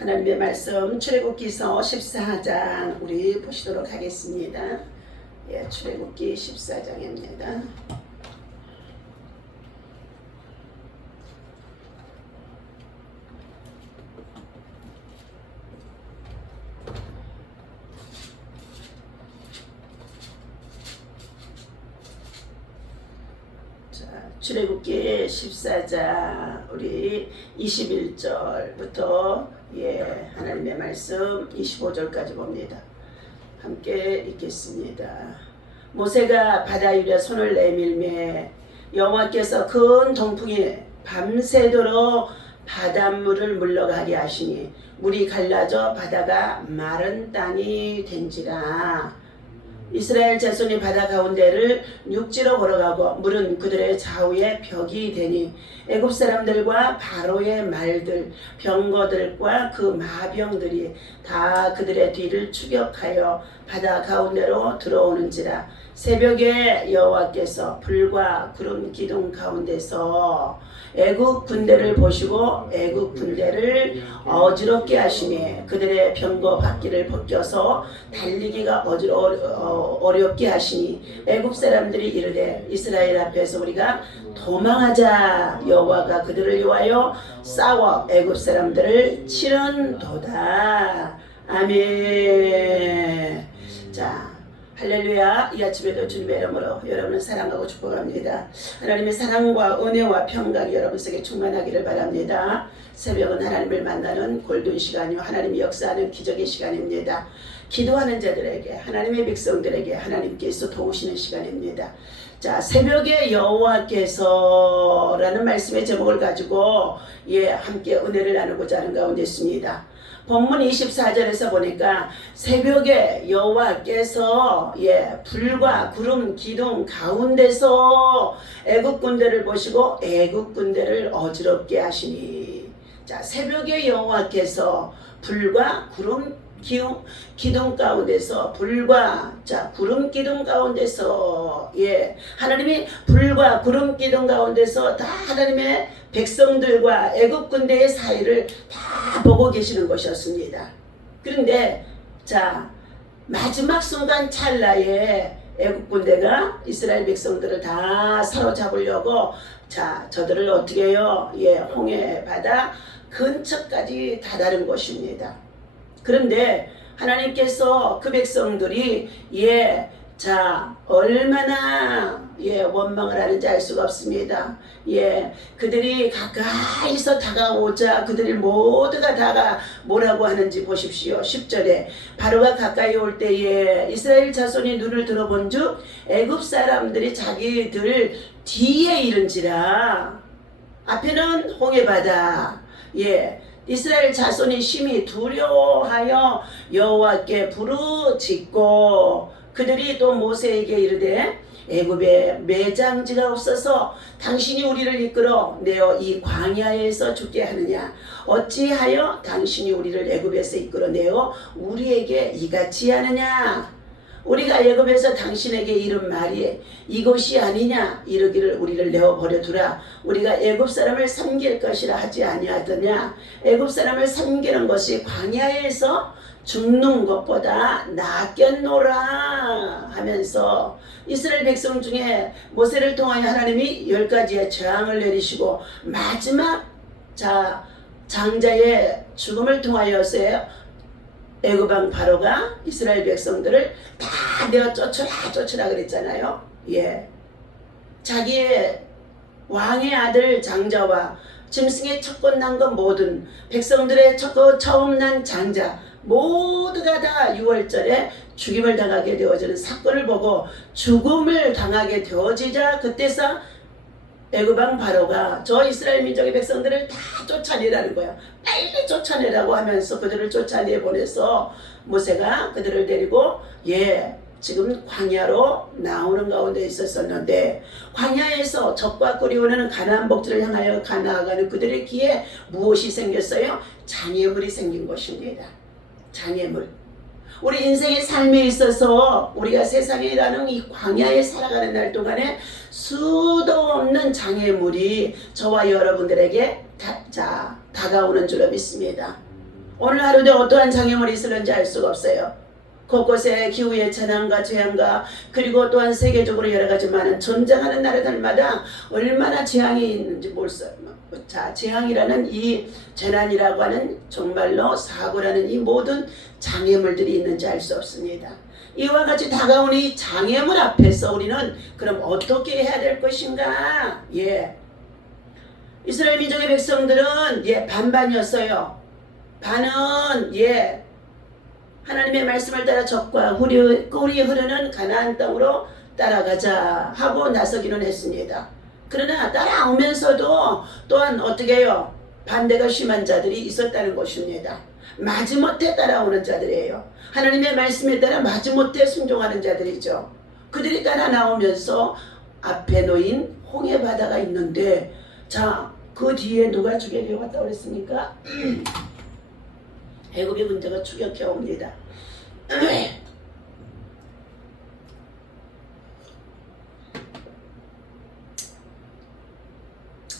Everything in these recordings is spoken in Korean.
하나님의 말씀 출애굽기서 14장 우리 보시도록 하겠습니다. 예, 출애굽기 14장입니다. 출애굽기 14장 우리 21절부터 하나님의 말씀 25절까지 봅니다. 함께 읽겠습니다. 모세가 바다 위에 손을 내밀매 여호와께서 큰 동풍이 밤새도록 바닷물을 물러가게 하시니 물이 갈라져 바다가 마른 땅이 된지라. 이스라엘 자손이 바다 가운데를 육지로 걸어가고 물은 그들의 좌우에 벽이 되니 애굽 사람들과 바로의 말들 병거들과 그 마병들이 다 그들의 뒤를 추격하여 바다 가운데로 들어오는지라. 새벽에 여호와께서 불과 구름 기둥 가운데서 애굽 군대를 보시고 애굽 군대를 어지럽게 하시니 그들의 병거 바퀴를 벗겨서 달리기가 어렵게 하시니 애굽 사람들이 이르되 이스라엘 앞에서 우리가 도망하자. 여호와가 그들을 위하여 싸워 애굽 사람들을 치는도다. 아멘. 자, 할렐루야. 이 아침에도 주님의 이름으로 여러분을 사랑하고 축복합니다. 하나님의 사랑과 은혜와 평강이 여러분 속에 충만하기를 바랍니다. 새벽은 하나님을 만나는 골든 시간이요 하나님이 역사하는 기적의 시간입니다. 기도하는 자들에게 하나님의 백성들에게 하나님께서 도우시는 시간입니다. 자, 새벽에 여호와께서라는 말씀의 제목을 가지고 함께 은혜를 나누고자 하는 가운데 있습니다. 본문 24절에서 보니까 새벽에 여호와께서 불과 구름 기둥 가운데서 애굽 군대를 보시고 애굽 군대를 어지럽게 하시니. 자, 새벽에 여호와께서 불과 구름 기둥 가운데서 구름 기둥 가운데서 하나님이 불과 구름 기둥 가운데서 다 하나님의 백성들과 애굽 군대의 사이를 다 보고 계시는 것이었습니다. 그런데 마지막 순간 찰나에 애굽 군대가 이스라엘 백성들을 다 사로잡으려고 저들을 어떻게 해요? 홍해 바다 근처까지 다다른 것입니다. 그런데 하나님께서 그 백성들이 얼마나 원망을 하는지 알 수가 없습니다. 그들이 가까이서 다가오자 그들이 모두가 다가 뭐라고 하는지 보십시오. 10절에 바로가 가까이 올 때에 이스라엘 자손이 눈을 들어본즉 애굽 사람들이 자기들 뒤에 이른지라. 앞에는 홍해바다. 이스라엘 자손이 심히 두려워하여 여호와께 부르짖고 그들이 또 모세에게 이르되 애굽에 매장지가 없어서 당신이 우리를 이끌어 내어 이 광야에서 죽게 하느냐. 어찌하여 당신이 우리를 애굽에서 이끌어 내어 우리에게 이같이 하느냐. 우리가 애굽에서 당신에게 이른 말이 이것이 아니냐. 이르기를 우리를 내어버려 두라. 우리가 애굽 사람을 섬길 것이라 하지 아니하더냐. 애굽 사람을 섬기는 것이 광야에서 죽는 것보다 낫겠노라 하면서 이스라엘 백성 중에 모세를 통하여 하나님이 10가지의 재앙을 내리시고 마지막 장자의 죽음을 통하여서요 애굽왕 바로가 이스라엘 백성들을 다 내어 쫓으라 그랬잖아요. 자기의 왕의 아들 장자와 짐승의 첫 난 것 모든 백성들의 처음 난 장자 모두가 다 6월절에 죽임을 당하게 되어지는 사건을 보고 죽음을 당하게 되어지자 그때서 애굽왕 바로가 저 이스라엘 민족의 백성들을 다 쫓아내라는 거야. 빨리 쫓아내라고 하면서 그들을 쫓아내 보내서 모세가 그들을 데리고 지금 광야로 나오는 가운데 있었었는데 광야에서 적과 꿀이 흐르는 가나안 복지를 향하여 나아가는 그들의 귀에 무엇이 생겼어요? 장애물이 생긴 것입니다. 장애물. 우리 인생의 삶에 있어서 우리가 세상이라는 이 광야에 살아가는 날 동안에 수도 없는 장애물이 저와 여러분들에게 다가오는 줄로 믿습니다. 오늘 하루도 어떠한 장애물이 있을는지 알 수가 없어요. 곳곳에 기후의 재난과 재앙과 그리고 또한 세계적으로 여러 가지 많은 전쟁하는 나라들마다 얼마나 재앙이 있는지 자, 재앙이라는 이 재난이라고 하는 정말로 사고라는 이 모든 장애물들이 있는지 알 수 없습니다. 이와 같이 다가오는 이 장애물 앞에서 우리는 그럼 어떻게 해야 될 것인가? 이스라엘 민족의 백성들은 반반이었어요. 반은 하나님의 말씀을 따라 적과 꿀이 흐르는 가나안 땅으로 따라가자 하고 나서기는 했습니다. 그러나 따라오면서도 또한 어떻게 해요? 반대가 심한 자들이 있었다는 것입니다. 마지못해 따라오는 자들이에요. 하나님의 말씀에 따라 마지못해 순종하는 자들이죠. 그들이 따라 나오면서 앞에 놓인 홍해 바다가 있는데, 자, 그 뒤에 누가 추격해 왔다고 그랬습니까? 애굽의 군대가 추격해 옵니다.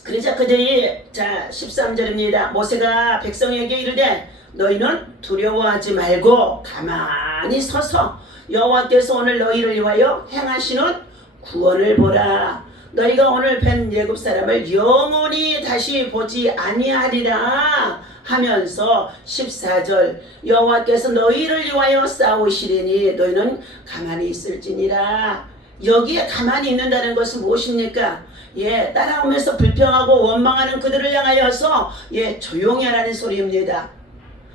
그러자 그들이, 자 13절입니다. 모세가 백성에게 이르되 너희는 두려워하지 말고 가만히 서서 여호와께서 오늘 너희를 위하여 행하시는 구원을 보라. 너희가 오늘 뵌 애굽 사람을 영원히 다시 보지 아니하리라 하면서 14절 여호와께서 너희를 위하여 싸우시리니 너희는 가만히 있을지니라. 여기에 가만히 있는다는 것은 무엇입니까? 따라오면서 불평하고 원망하는 그들을 향하여서 조용히 하라는 소리입니다.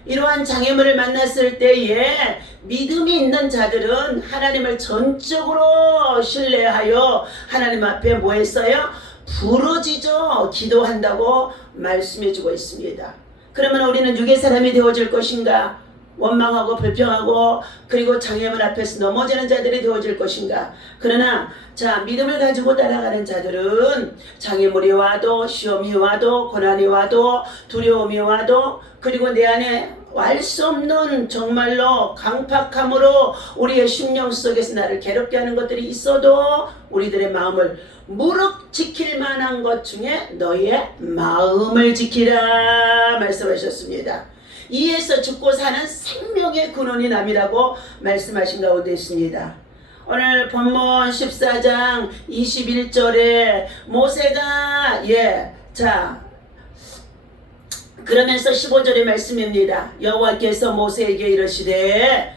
이러한 장애물을 만났을 때에 믿음이 있는 자들은 하나님을 전적으로 신뢰하여 하나님 앞에 뭐 했어요? 부르짖어 기도한다고 말씀해주고 있습니다. 그러면 우리는 육의 사람이 되어질 것인가? 원망하고 불평하고 그리고 장애물 앞에서 넘어지는 자들이 되어질 것인가? 그러나 자, 믿음을 가지고 따라가는 자들은 장애물이 와도 시험이 와도 고난이 와도 두려움이 와도 그리고 내 안에 알 수 없는 정말로 강팍함으로 우리의 심령 속에서 나를 괴롭게 하는 것들이 있어도 우리들의 마음을 무릎 지킬 만한 것 중에 너희의 마음을 지키라 말씀하셨습니다. 이에서 죽고 사는 생명의 근원이 남이라고 말씀하신 가운데 있습니다. 오늘 본문 14장 21절에 모세가 그러면서 15절의 말씀입니다. 여호와께서 모세에게 이르시되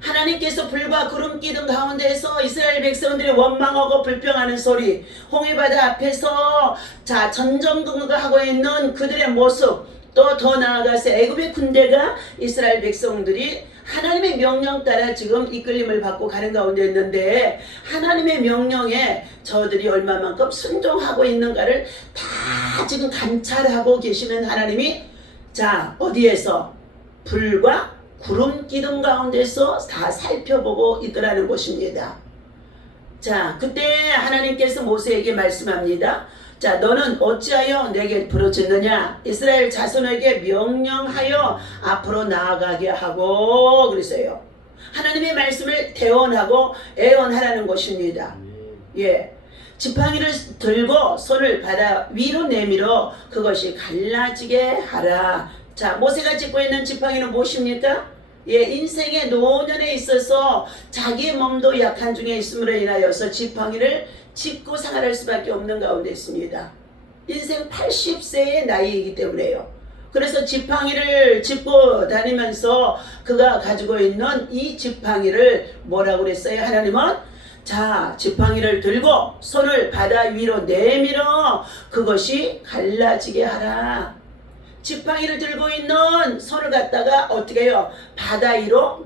하나님께서 불과 구름 기둥 가운데에서 이스라엘 백성들이 원망하고 불평하는 소리, 홍해바다 앞에서 전전긍긍하고 있는 그들의 모습, 또 더 나아가서 애굽의 군대가 이스라엘 백성들이 하나님의 명령 따라 지금 이끌림을 받고 가는 가운데 있는데 하나님의 명령에 저들이 얼마만큼 순종하고 있는가를 다 지금 감찰하고 계시는 하나님이 어디에서? 불과 구름 기둥 가운데서 다 살펴보고 있더라는 것입니다. 그때 하나님께서 모세에게 말씀합니다. 너는 어찌하여 내게 부르짖느냐? 이스라엘 자손에게 명령하여 앞으로 나아가게 하고 그랬어요. 하나님의 말씀을 대언하고 애언하라는 것입니다. 지팡이를 들고 손을 바다 위로 내밀어 그것이 갈라지게 하라. 모세가 짚고 있는 지팡이는 무엇입니까? 인생의 노년에 있어서 자기의 몸도 약한 중에 있음으로 인하여서 지팡이를 짚고 생활할 수밖에 없는 가운데 있습니다. 인생 80세의 나이이기 때문에요. 그래서 지팡이를 짚고 다니면서 그가 가지고 있는 이 지팡이를 뭐라고 그랬어요? 하나님은 지팡이를 들고 손을 바다 위로 내밀어 그것이 갈라지게 하라. 지팡이를 들고 있는 손을 갖다가 어떻게 해요? 바다 위로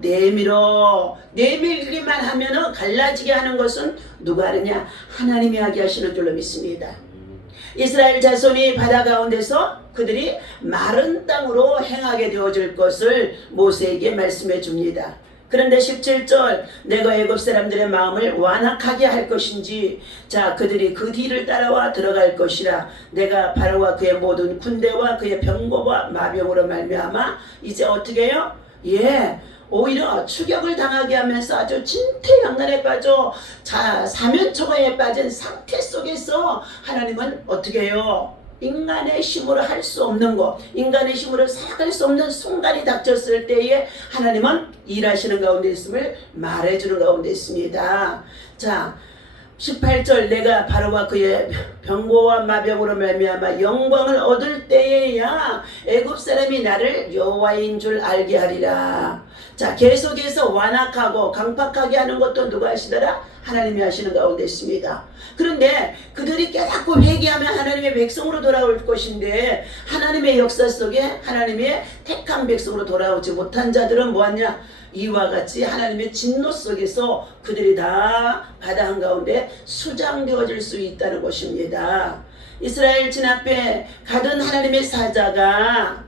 내밀기만 하면은 갈라지게 하는 것은 누가 하느냐? 하나님이 하게 하시는 줄로 믿습니다. 이스라엘 자손이 바다 가운데서 그들이 마른 땅으로 행하게 되어질 것을 모세에게 말씀해 줍니다. 그런데 17절 내가 애굽 사람들의 마음을 완악하게 할 것인지 그들이 그 뒤를 따라와 들어갈 것이라. 내가 바로와 그의 모든 군대와 그의 병거와 마병으로 말미암아 이제 어떻게 해요? 오히려 추격을 당하게 하면서 아주 진퇴양난에 빠져 사면초가에 빠진 상태 속에서 하나님은 어떻게 해요? 인간의 힘으로 할 수 없는 것, 인간의 힘으로 살아갈 수 없는 순간이 닥쳤을 때에 하나님은 일하시는 가운데 있음을 말해주는 가운데 있습니다. 자, 18절 내가 바로와 그의 병고와 마병으로 말미암아 영광을 얻을 때에야 애굽 사람이 나를 여호와인 줄 알게 하리라. 자, 계속해서 완악하고 강팍하게 하는 것도 누가 하시더라? 하나님이 하시는 가운데 있습니다. 그런데 그들이 깨닫고 회개하면 하나님의 백성으로 돌아올 것인데 하나님의 역사 속에 하나님의 택한 백성으로 돌아오지 못한 자들은 뭐하냐? 이와 같이 하나님의 진노 속에서 그들이 다 바다 한가운데 수장되어질 수 있다는 것입니다. 이스라엘 진 앞에 가던 하나님의 사자가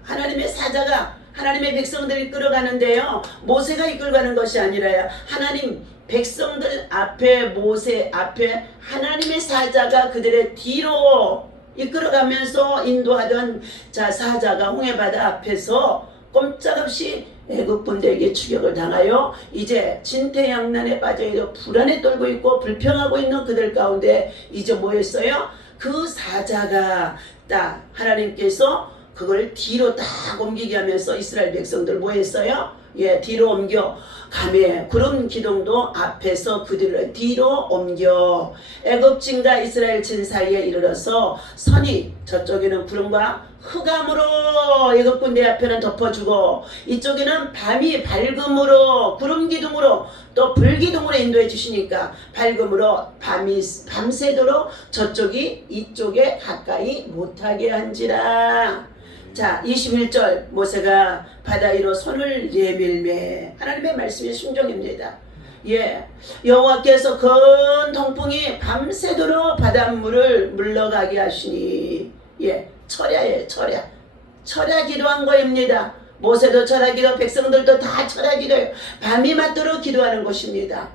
하나님의 백성들을 이끌어가는데요, 모세가 이끌어가는 것이 아니라요, 하나님 백성들 앞에, 모세 앞에 하나님의 사자가 그들의 뒤로 이끌어가면서 인도하던 자 사자가 홍해바다 앞에서 꼼짝없이 애굽 군대에게 추격을 당하여 이제 진퇴양난에 빠져있고 불안에 떨고 있고 불평하고 있는 그들 가운데 이제 뭐였어요? 그 사자가 딱 하나님께서 그걸 뒤로 딱 옮기게 하면서 이스라엘 백성들 뭐 했어요? 예, 뒤로 옮겨 감에 구름 기둥도 앞에서 그들을 뒤로 옮겨 애굽진과 이스라엘 진 사이에 이르러서 선이 저쪽에는 구름과 흑암으로 애굽 군대 앞에는 덮어주고 이쪽에는 밤이 밝음으로 구름 기둥으로 또 불기둥으로 인도해 주시니까 밝음으로 밤새도록 저쪽이 이쪽에 가까이 못하게 한지라. 자, 21절 모세가 바다 위로 손을 내밀매 하나님의 말씀이 순종입니다. 예, 여호와께서 큰 동풍이 밤새도록 바닷물을 물러가게 하시니, 예, 철야예요. 철야 기도한 거입니다. 모세도 철야 기도, 백성들도 다 철야 기도예요. 밤이 맞도록 기도하는 것입니다.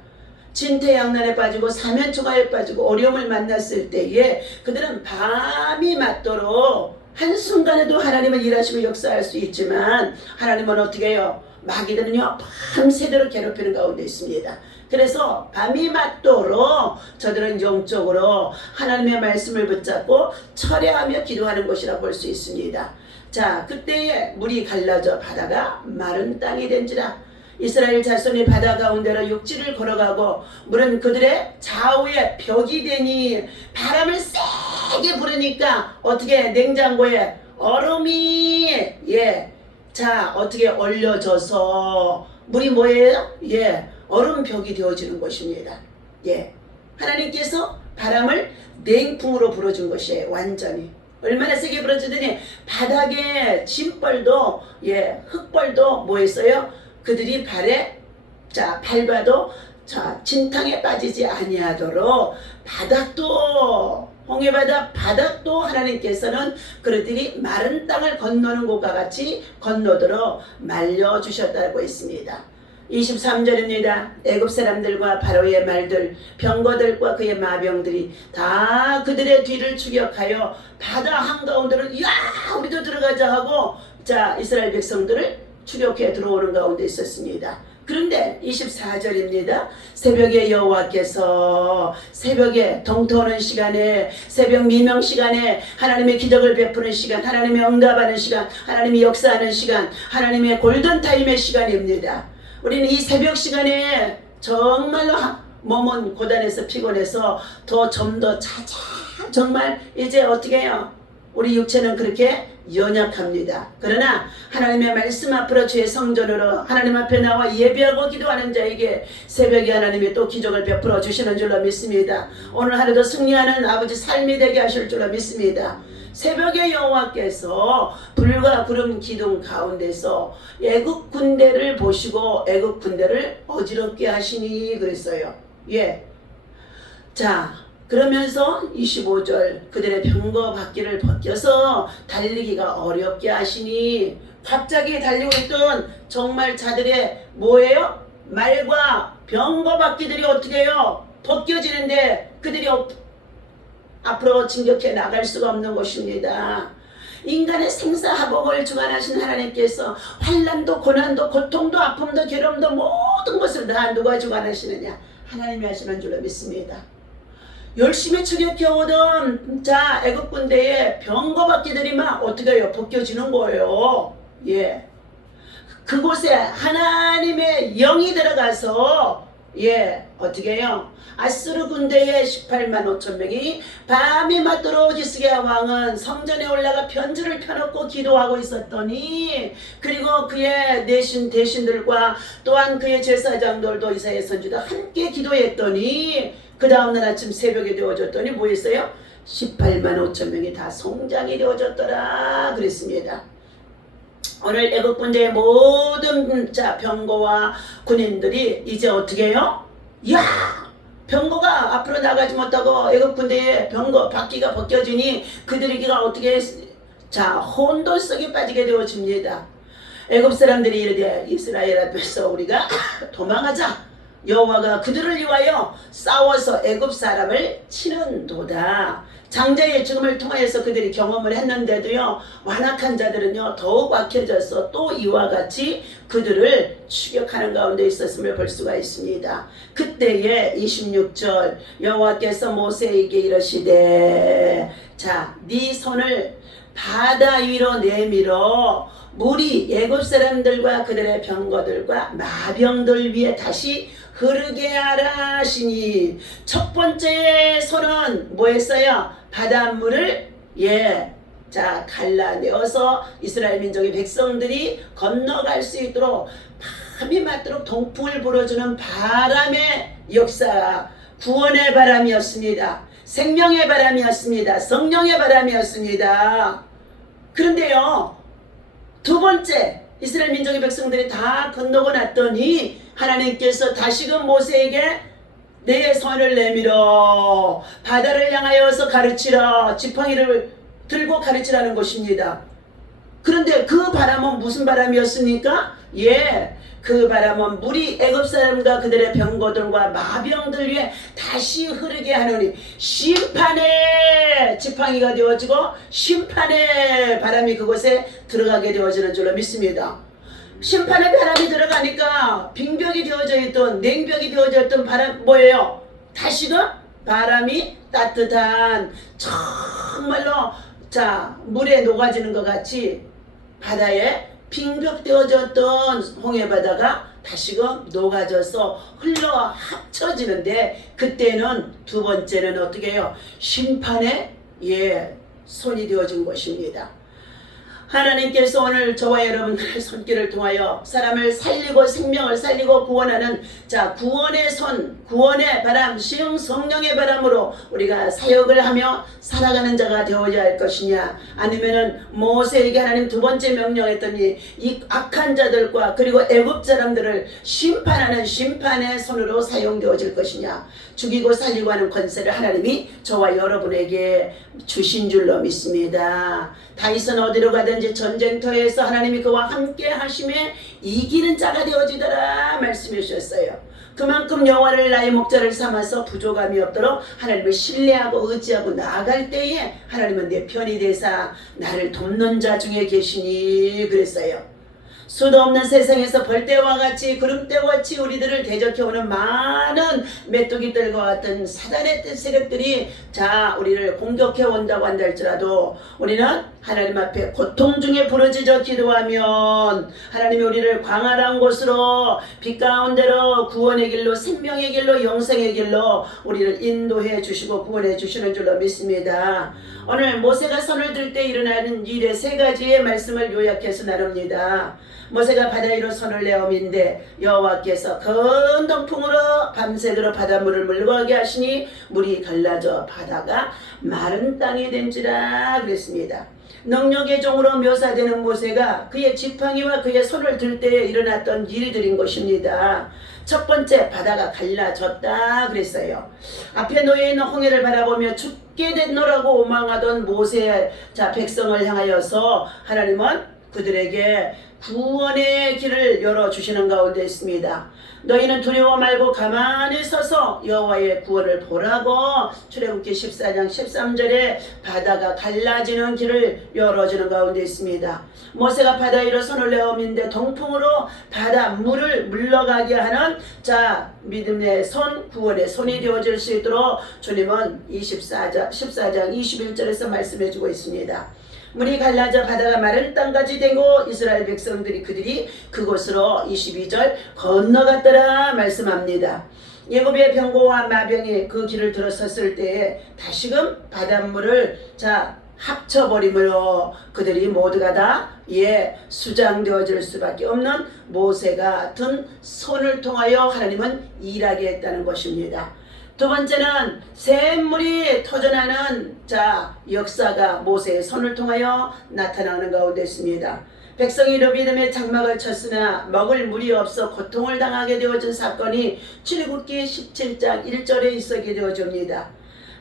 진퇴양난에 빠지고 사면초가에 빠지고 어려움을 만났을 때에 그들은 밤이 맞도록 한순간에도 하나님은 일하시고 역사할 수 있지만 하나님은 어떻게 해요? 마귀들은요 밤새도록 괴롭히는 가운데 있습니다. 그래서 밤이 맞도록 저들은 영적으로 하나님의 말씀을 붙잡고 철야하며 기도하는 것이라 볼 수 있습니다. 자, 그때에 물이 갈라져 바다가 마른 땅이 된지라. 이스라엘 자손이 바다 가운데로 육지를 걸어가고 물은 그들의 좌우에 벽이 되니 바람을 세게 부르니까 어떻게 냉장고에 얼음이 자 어떻게 얼려져서 물이 뭐예요? 얼음벽이 되어지는 것입니다. 하나님께서 바람을 냉풍으로 불어준 것이에요. 완전히 얼마나 세게 불어주더니 바닥에 짐벌도 흙벌도 뭐 했어요? 그들이 발에 밟아도 진탕에 빠지지 아니하도록 바닥도 홍해바다 바닥도 하나님께서는 그들이 마른 땅을 건너는 것과 같이 건너도록 말려주셨다고 있습니다. 23절입니다. 애굽 사람들과 바로의 말들 병거들과 그의 마병들이 다 그들의 뒤를 추격하여 바다 한가운데로 우리도 들어가자 하고 이스라엘 백성들을 추격해 들어오는 가운데 있었습니다. 그런데 24절입니다. 새벽에 여호와께서 새벽에 동토하는 시간에 새벽 미명 시간에 하나님의 기적을 베푸는 시간, 하나님의 응답하는 시간, 하나님의 역사하는 시간, 하나님의 골든타임의 시간입니다. 우리는 이 새벽 시간에 정말로 몸은 고단해서 피곤해서 좀 더 자자 정말 이제 어떻게 해요? 우리 육체는 그렇게 연약합니다. 그러나 하나님의 말씀 앞으로 주의 성전으로 하나님 앞에 나와 예배하고 기도하는 자에게 새벽에 하나님이 또 기적을 베풀어 주시는 줄로 믿습니다. 오늘 하루도 승리하는 아버지 삶이 되게 하실 줄로 믿습니다. 새벽에 여호와께서 불과 구름 기둥 가운데서 애굽 군대를 보시고 애굽 군대를 어지럽게 하시니 그랬어요. 자, 그러면서 25절 그들의 병거 바퀴를 벗겨서 달리기가 어렵게 하시니 갑자기 달리고 있던 정말 자들의 뭐예요? 말과 병거 바퀴들이 어떻게 해요? 벗겨지는데 그들이 앞으로 진격해 나갈 수가 없는 것입니다. 인간의 생사화복을 주관하신 하나님께서 환난도 고난도 고통도 아픔도 괴로움도 모든 것을 다 누가 주관하시느냐? 하나님이 하시는 줄로 믿습니다. 열심히 추격해오던 자 애국 군대의 병거바퀴들이 막 어떻게 해요? 벗겨지는 거예요. 예. 그곳에 하나님의 영이 들어가서 어떻게 해요? 아수르 군대의 18만 5천 명이 밤이 맞도록 히스기야 왕은 성전에 올라가 편지를 펴놓고 기도하고 있었더니, 그리고 그의 대신들과 또한 그의 제사장들도 이사야 선지도 함께 기도했더니, 그 다음날 아침 새벽에 되어졌더니 뭐 했어요? 18만 5천 명이 다 성장이 되어졌더라 그랬습니다. 오늘 애국군대의 모든 병거와 군인들이 이제 어떻게 해요? 야, 병거가 앞으로 나가지 못하고 애국군대의 병거 바퀴가 벗겨지니 그들에게가 어떻게 혼돈 속에 빠지게 되어집니다. 애국 사람들이 이르되 이스라엘 앞에서 우리가 도망하자. 여호와가 그들을 위하여 싸워서 애굽 사람을 치는도다. 장자의 죽음을 통하여서 그들이 경험을 했는데도요, 완악한 자들은요 더욱 악해져서 또 이와 같이 그들을 추격하는 가운데 있었음을 볼 수가 있습니다. 그때에 26절 여호와께서 모세에게 이르시되 네 손을 바다 위로 내밀어 물이 애굽 사람들과 그들의 병거들과 마병들 위에 다시 흐르게 하라 하시니, 첫 번째 손은 뭐했어요? 바닷물을 갈라내어서 이스라엘 민족의 백성들이 건너갈 수 있도록 밤이 맞도록 동풍을 불어주는 바람의 역사, 구원의 바람이었습니다. 생명의 바람이었습니다. 성령의 바람이었습니다. 그런데요, 두 번째 이스라엘 민족의 백성들이 다 건너고 났더니 하나님께서 다시금 모세에게 내 손을 내밀어 바다를 향하여서 가르치라, 지팡이를 들고 가르치라는 것입니다. 그런데 그 바람은 무슨 바람이었습니까? 그 바람은 물이 애굽 사람과 그들의 병거들과 마병들 위에 다시 흐르게 하노니, 심판의 지팡이가 되어지고 심판의 바람이 그곳에 들어가게 되어지는 줄로 믿습니다. 심판의 바람이 들어가니까 빙벽이 되어져 있던, 냉벽이 되어져 있던 바람 뭐예요? 다시금 바람이 따뜻한, 정말로 물에 녹아지는 것 같이 바다에 빙벽되어졌던 홍해바다가 다시금 녹아져서 흘러 합쳐지는데, 그때는 두 번째는 어떻게 해요? 심판의 손이 되어진 것입니다. 하나님께서 오늘 저와 여러분들의 손길을 통하여 사람을 살리고 생명을 살리고 구원하는 구원의 손, 구원의 바람, 시흥 성령의 바람으로 우리가 사역을 하며 살아가는 자가 되어야 할 것이냐, 아니면은 모세에게 하나님 두 번째 명령했더니 이 악한 자들과 그리고 애굽 사람들을 심판하는 심판의 손으로 사용되어질 것이냐, 죽이고 살리고 하는 권세를 하나님이 저와 여러분에게 주신 줄로 믿습니다. 다윗은 어디로 가든지 전쟁터에서 하나님이 그와 함께 하심에 이기는 자가 되어지더라 말씀해 주셨어요. 그만큼 여호와를 나의 목자를 삼아서 부족함이 없도록 하나님을 신뢰하고 의지하고 나아갈 때에 하나님은 내 편이 되사 나를 돕는 자 중에 계시니 그랬어요. 수도 없는 세상에서 벌떼와 같이 구름대와 같이 우리들을 대적해오는 많은 메뚜기들과 같은 사단의 세력들이 우리를 공격해온다고 한다 할지라도 우리는 하나님 앞에 고통 중에 부르짖어 기도하면 하나님이 우리를 광활한 곳으로 빛 가운데로 구원의 길로 생명의 길로 영생의 길로 우리를 인도해 주시고 구원해 주시는 줄로 믿습니다. 오늘 모세가 손을 들 때 일어나는 일의 세 가지의 말씀을 요약해서 나눕니다. 모세가 바다 위로 손을 내어민데 여호와께서 큰 동풍으로 밤새도록 바닷물을 물러가게 하시니 물이 갈라져 바다가 마른 땅이 된지라 그랬습니다. 능력의 종으로 묘사되는 모세가 그의 지팡이와 그의 손을 들 때에 일어났던 일들인 것입니다. 첫 번째, 바다가 갈라졌다 그랬어요. 앞에 놓여있는 홍해를 바라보며 죽게 됐노라고 오망하던 모세 백성을 향하여서 하나님은 그들에게 구원의 길을 열어주시는 가운데 있습니다. 너희는 두려워 말고 가만히 서서 여호와의 구원을 보라고 출애굽기 14장 13절에 바다가 갈라지는 길을 열어주는 가운데 있습니다. 모세가 바다 위로 손을 내어민데 동풍으로 바다 물을 물러가게 하는 믿음의 손, 구원의 손이 되어질 수 있도록 주님은 14장 21절에서 말씀해주고 있습니다. 물이 갈라져 바다가 마른 땅까지 되고 이스라엘 백성들이 그들이 그곳으로 22절 건너갔더라 말씀합니다. 예굽의 병고와 마병이 그 길을 들어섰을 때에 다시금 바닷물을 합쳐버리므로 그들이 모두가 다 수장되어질 수밖에 없는 모세가 든 손을 통하여 하나님은 일하게 했다는 것입니다. 두 번째는 샘물이 터져나는 역사가 모세의 손을 통하여 나타나는 가운데 있습니다. 백성이 르비딤의 장막을 쳤으나 먹을 물이 없어 고통을 당하게 되어진 사건이 출애굽기 17장 1절에 있었게 되어집니다.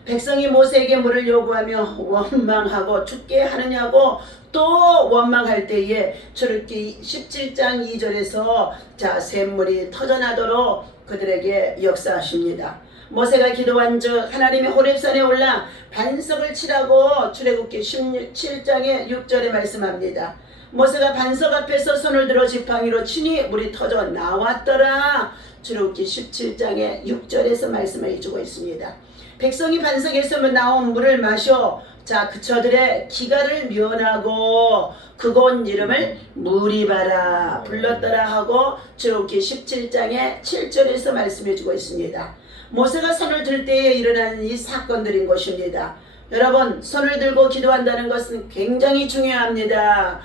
백성이 모세에게 물을 요구하며 원망하고 죽게 하느냐고 또 원망할 때에 출애굽기 17장 2절에서 샘물이 터져나도록 그들에게 역사하십니다. 모세가 기도한즉 하나님이 호렙산에 올라 반석을 치라고 출애굽기 17장의 6절에 말씀합니다. 모세가 반석 앞에서 손을 들어 지팡이로 치니 물이 터져 나왔더라. 출애굽기 17장의 6절에서 말씀해 주고 있습니다. 백성이 반석에서 나온 물을 마셔 그처들의 기가를 면하고 그곳 이름을 무리바라 불렀더라 하고 출애굽기 17장의 7절에서 말씀해 주고 있습니다. 모세가 손을 들 때에 일어나는 이 사건들인 것입니다. 여러분, 손을 들고 기도한다는 것은 굉장히 중요합니다.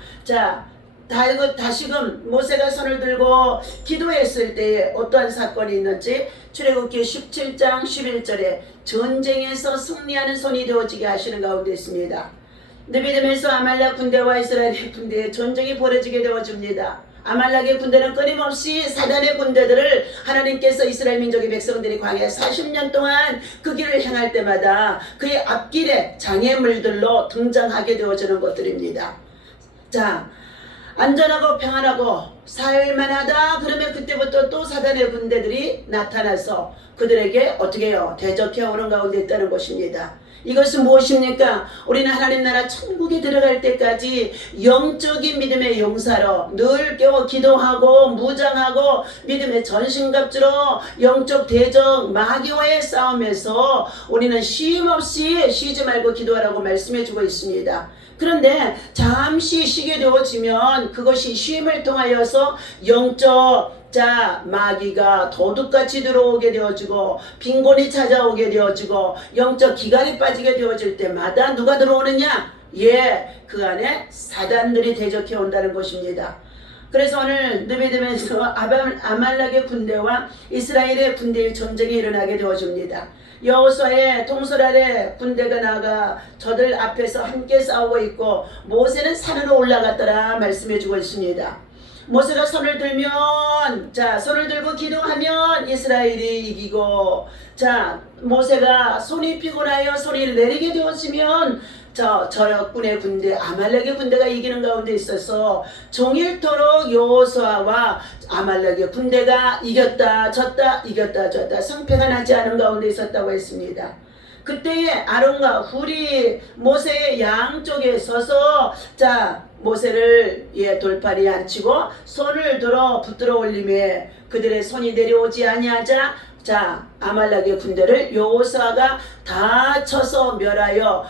다시금 모세가 손을 들고 기도했을 때에 어떠한 사건이 있는지 출애굽기 17장 11절에 전쟁에서 승리하는 손이 되어지게 하시는 가운데 있습니다. 르비딤에서 아말렉 군대와 이스라엘의 군대의 전쟁이 벌어지게 되어집니다. 아말렉의 군대는 끊임없이 사단의 군대들을 하나님께서 이스라엘 민족의 백성들이 광야 40년 동안 그 길을 행할 때마다 그의 앞길에 장애물들로 등장하게 되어지는 것들입니다. 안전하고 평안하고 살만하다 그러면 그때부터 또 사단의 군대들이 나타나서 그들에게 어떻게 해요? 대적해 오는 가운데 있다는 것입니다. 이것은 무엇입니까? 우리는 하나님 나라 천국에 들어갈 때까지 영적인 믿음의 용사로 늘 깨워 기도하고 무장하고 믿음의 전신갑주로 영적 대적 마귀와의 싸움에서 우리는 쉼없이 쉬지 말고 기도하라고 말씀해 주고 있습니다. 그런데 잠시 쉬게 되어지면 그것이 쉼을 통하여서 영적 마귀가 도둑같이 들어오게 되어지고 빈곤이 찾아오게 되어지고 영적 기갈이 빠지게 되어질 때마다 누가 들어오느냐? 그 안에 사단들이 대적해 온다는 것입니다. 그래서 오늘 르비딤에서 아말렉의 군대와 이스라엘의 군대의 전쟁이 일어나게 되어집니다. 여호수아의 통솔 아래 군대가 나가 저들 앞에서 함께 싸우고 있고 모세는 산으로 올라갔더라 말씀해 주고 있습니다. 모세가 손을 들면 손을 들고 기도하면 이스라엘이 이기고 모세가 손이 피곤하여 소리를 내리게 되었으면 저역군의 군대 아말렉의 군대가 이기는 가운데 있어서 종일토록 여호수아와 아말렉의 군대가 이겼다 졌다 이겼다 졌다 승패가 나지 않은 가운데 있었다고 했습니다. 그때에 아론과 훌이 모세의 양쪽에 서서 모세를 돌팔이 앉히고 손을 들어 붙들어 올림에 그들의 손이 내려오지 아니하자 아말렉의 군대를 여호수아가 다 쳐서 멸하여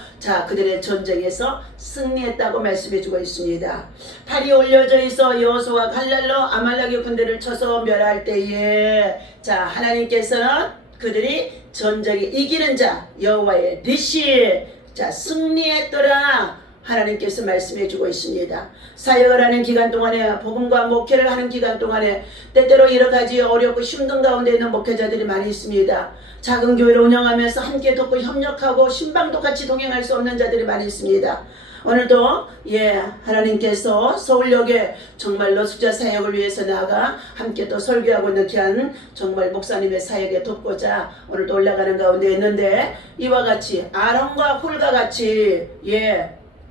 그들의 전쟁에서 승리했다고 말씀해주고 있습니다. 팔이 올려져 있어 여호수아가 칼날로 아말렉의 군대를 쳐서 멸할 때에 하나님께서는 그들이 전쟁에 이기는 자 여호와의 릿이 승리했더라 하나님께서 말씀해주고 있습니다. 사역을 하는 기간 동안에 복음과 목회를 하는 기간 동안에 때때로 여러 가지 어렵고 힘든 가운데 있는 목회자들이 많이 있습니다. 작은 교회를 운영하면서 함께 돕고 협력하고 신방도 같이 동행할 수 없는 자들이 많이 있습니다. 오늘도 하나님께서 서울역에 정말로 수자 사역을 위해서 나가 함께 또 설교하고 있는 귀한 정말 목사님의 사역에 돕고자 오늘도 올라가는 가운데 있는데 이와 같이 아론과 훌과 같이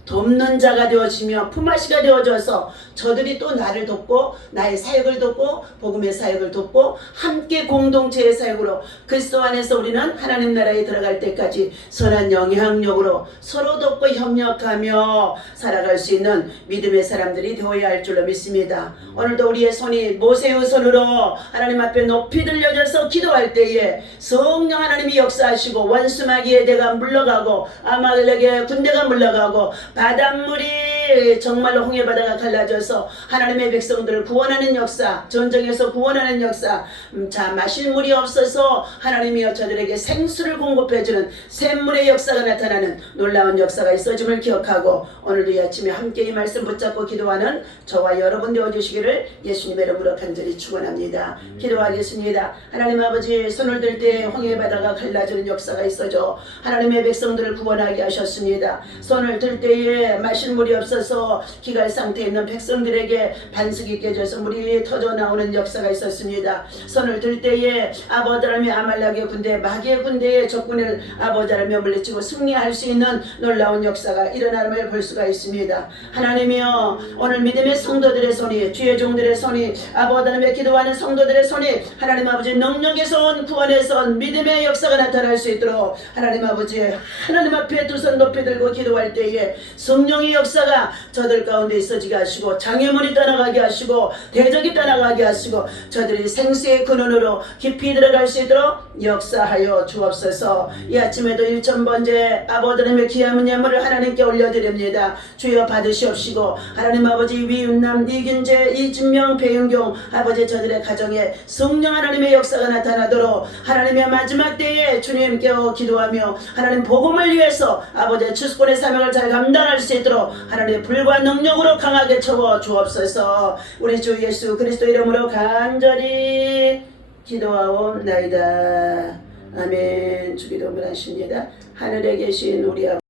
돕는 자가 되어지며 품앗이가 되어져서 저들이 또 나를 돕고 나의 사역을 돕고 복음의 사역을 돕고 함께 공동체의 사역으로 그리스도 안에서 우리는 하나님 나라에 들어갈 때까지 선한 영향력으로 서로 돕고 협력하며 살아갈 수 있는 믿음의 사람들이 되어야 할 줄로 믿습니다. 오늘도 우리의 손이 모세의 손으로 하나님 앞에 높이 들려져서 기도할 때에 성령 하나님이 역사하시고 원수마귀의 대가 물러가고 아말렉의 군대가 물러가고 바닷물이 정말로 홍해바다가 갈라져서 하나님의 백성들을 구원하는 역사, 전쟁에서 구원하는 역사, 자 마실 물이 없어서 하나님이여 저들에게 생수를 공급해주는 샘물의 역사가 나타나는 놀라운 역사가 있어짐을 기억하고 오늘도 이 아침에 함께 이 말씀 붙잡고 기도하는 저와 여러분 되어주시기를 예수님의 이름으로 간절히 축원합니다. 기도하겠습니다. 하나님 아버지, 손을 들 때 홍해바다가 갈라지는 역사가 있어져 하나님의 백성들을 구원하게 하셨습니다. 손을 들 때에 마실 물이 없어서 기갈 상태에 있는 백성들에게 반석이 깨져서 물이 터져 나오는 역사가 있었습니다. 손을 들 때에 아버지 하나님의 아말렉의 군대, 마귀의 군대의 적군을 아버지 하나님이 물리치고 승리할 수 있는 놀라운 역사가 일어남을 볼 수가 있습니다. 하나님이여, 오늘 믿음의 성도들의 손이, 주의 종들의 손이, 아버지 하나님의 기도하는 성도들의 손이 하나님 아버지 능력에서 온, 구원에서 온 믿음의 역사가 나타날 수 있도록 하나님 아버지 하나님 앞에 두 손 높이 들고 기도할 때에 성령의 역사가 저들 가운데 있어지게 하시고 장애물이 떠나가게 하시고 대적이 떠나가게 하시고 저들이 생수의 근원으로 깊이 들어갈 수 있도록 역사하여 주옵소서. 이 아침에도 1000번째 아버지 하나님의 귀한 예물을 하나님께 올려드립니다. 주여 받으시옵시고 하나님 아버지 위윤남, 이균재, 이진명, 배윤경 아버지 저들의 가정에 성령 하나님의 역사가 나타나도록 하나님의 마지막 때에 주님 깨어 기도하며 하나님 복음을 위해서 아버지의 추수권의 사명을 잘 감당할 수 있도록 하나님의 불과 능력으로 강하게 채워 주옵소서. 우리 주 예수 그리스도 이름으로 간절히 기도하옵나이다. 아멘. 주기도문 하십니다. 하늘에 계신 우리 아버지